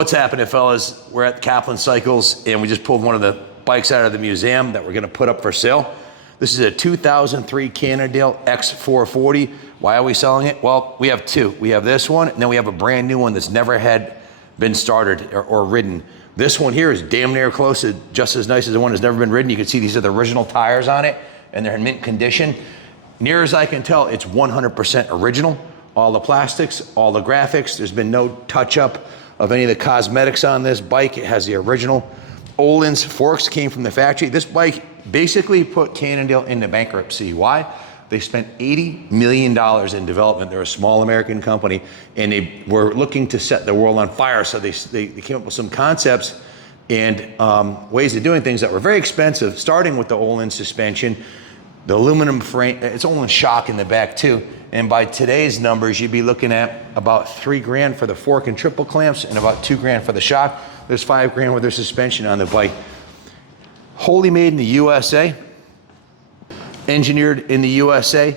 What's happening, fellas? We're at Kaplan Cycles, and we just pulled one of the bikes out of the museum that we're going to put up for sale. This is a 2003 Cannondale X440. Why are we selling it? Well, we have two. We have this one, and then we have a brand new one that's never had been started or ridden. This one here is damn near close to just as nice as the one that's never been ridden. You can see these are the original tires on it, and they're in mint condition. Near as I can tell, it's 100% original. All the plastics, all the graphics. There's been no touch-up of any of the cosmetics on this bike. It has the original Öhlins forks, came from the factory. This bike basically put Cannondale into bankruptcy. Why? They spent $80 million in development. They're a small American company, and they were looking to set the world on fire. So they came up with some concepts and ways of doing things that were very expensive, starting with the Öhlins suspension, the aluminum frame. It's Öhlins shock in the back too. And by today's numbers, you'd be looking at about $3 grand for the fork and triple clamps and about $2 grand for the shock. There's $5 grand with their suspension on the bike. Wholly made in the USA, engineered in the USA.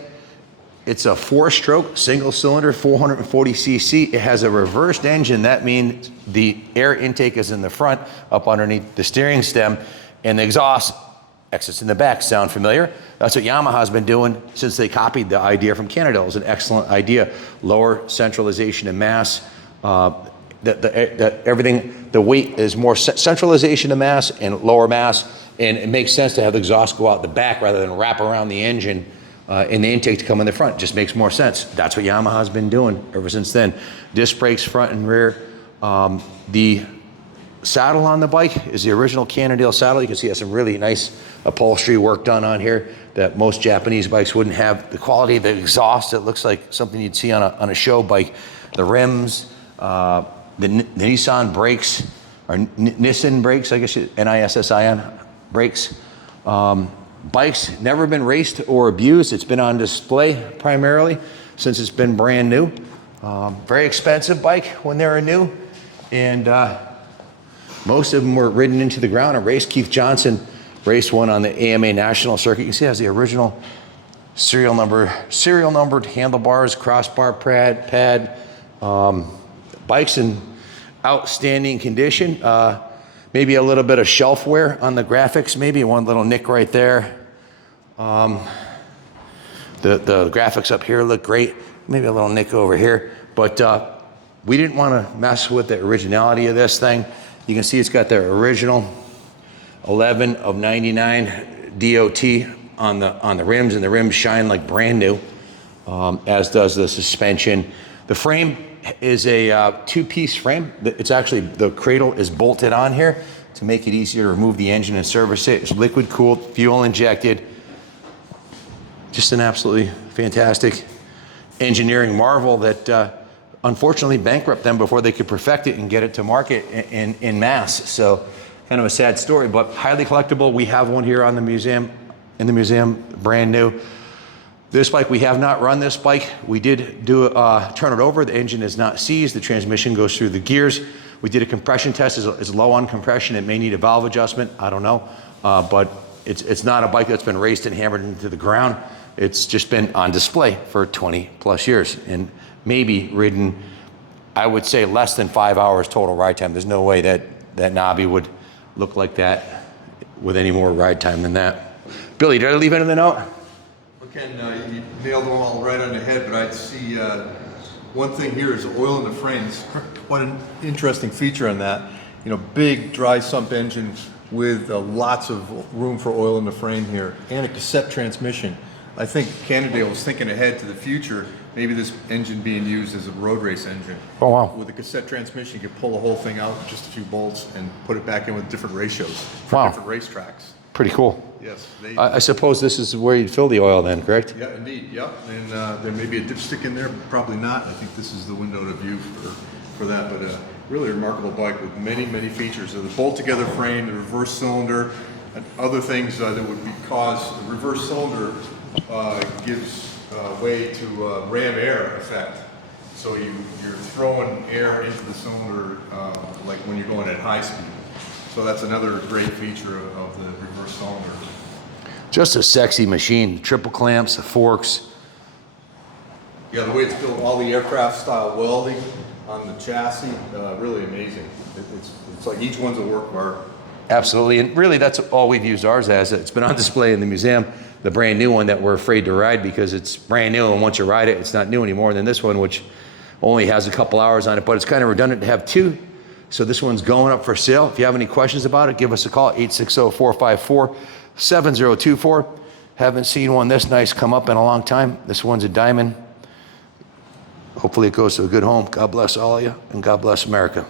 It's a 4-stroke, single cylinder, 440 cc. It has a reversed engine. That means the air intake is in the front, up underneath the steering stem, and the exhaust exits in the back. Sound familiar? That's what Yamaha's been doing since they copied the idea from Cannondale. It was an excellent idea. Lower centralization of mass. Everything, the weight is more centralization of mass and lower mass, and it makes sense to have the exhaust go out the back rather than wrap around the engine and the intake to come in the front. It just makes more sense. That's what Yamaha's been doing ever since then. Disc brakes front and rear. The saddle on the bike is the original Cannondale saddle. You can see it has some really nice upholstery work done on here that most Japanese bikes wouldn't have. The quality of the exhaust, it looks like something you'd see on a show bike. The rims, the Nissan brakes, or Nissan brakes, I guess, Nissan brakes. Bike's never been raced or abused. It's been on display primarily since it's been brand new. Very expensive bike when they were new, and most of them were ridden into the ground and raced. Keith Johnson raced one on the AMA National Circuit. You can see it has the original serial numbered handlebars, crossbar pad. Bike's in outstanding condition. Maybe a little bit of shelf wear on the graphics, maybe one little nick right there. The graphics up here look great. Maybe a little nick over here, but we didn't want to mess with the originality of this thing. You can see it's got the original 11 of 99 DOT on the rims, and the rims shine like brand new, as does the suspension. The frame is a two-piece frame. It's actually, the cradle is bolted on here to make it easier to remove the engine and service it. It's liquid cooled, fuel injected. Just an absolutely fantastic engineering marvel that unfortunately bankrupt them before they could perfect it and get it to market in mass. So kind of a sad story, but highly collectible. We have one here in the museum, brand new. This bike, we have not run this bike. We did turn it over. The engine is not seized. The transmission goes through the gears. We did a compression test. It's low on compression. It may need a valve adjustment. I don't know, but it's not a bike that's been raced and hammered into the ground. It's just been on display for 20 plus years and maybe ridden, I would say, less than 5 hours total ride time. There's no way that knobby would look like that with any more ride time than that. Billy, did I leave anything out? Ken, you nailed them all right on the head, but I'd see one thing here is oil in the frames. What an interesting feature on that. You know, big dry sump engine with lots of room for oil in the frame here, and a cassette transmission. I think Cannondale was thinking ahead to the future, maybe this engine being used as a road race engine. Oh, wow. With a cassette transmission, you could pull the whole thing out with just a few bolts and put it back in with different ratios for different racetracks. Pretty cool. Yes. I suppose this is where you'd fill the oil then, correct? Yeah, indeed, yeah. And there may be a dipstick in there, probably not. I think this is the window to view for that, but really remarkable bike with many, many features. The bolt-together frame, the reverse cylinder, and other things that would cause the reverse cylinder gives way to ram air effect. So you're throwing air into the cylinder like when you're going at high speed. So that's another great feature of the reverse cylinder. Just a sexy machine. Triple clamps, the forks. Yeah, the way it's built, all the aircraft style welding on the chassis, really amazing. It's like each one's a work of art. Absolutely, and really that's all we've used ours as. It's been on display in the museum, the brand new one that we're afraid to ride because it's brand new, and once you ride it, it's not new anymore than this one, which only has a couple hours on it, but it's kind of redundant to have two. So this one's going up for sale. If you have any questions about it, give us a call, 860-454-7024. Haven't seen one this nice come up in a long time. This one's a diamond. Hopefully it goes to a good home. God bless all of you, and God bless America.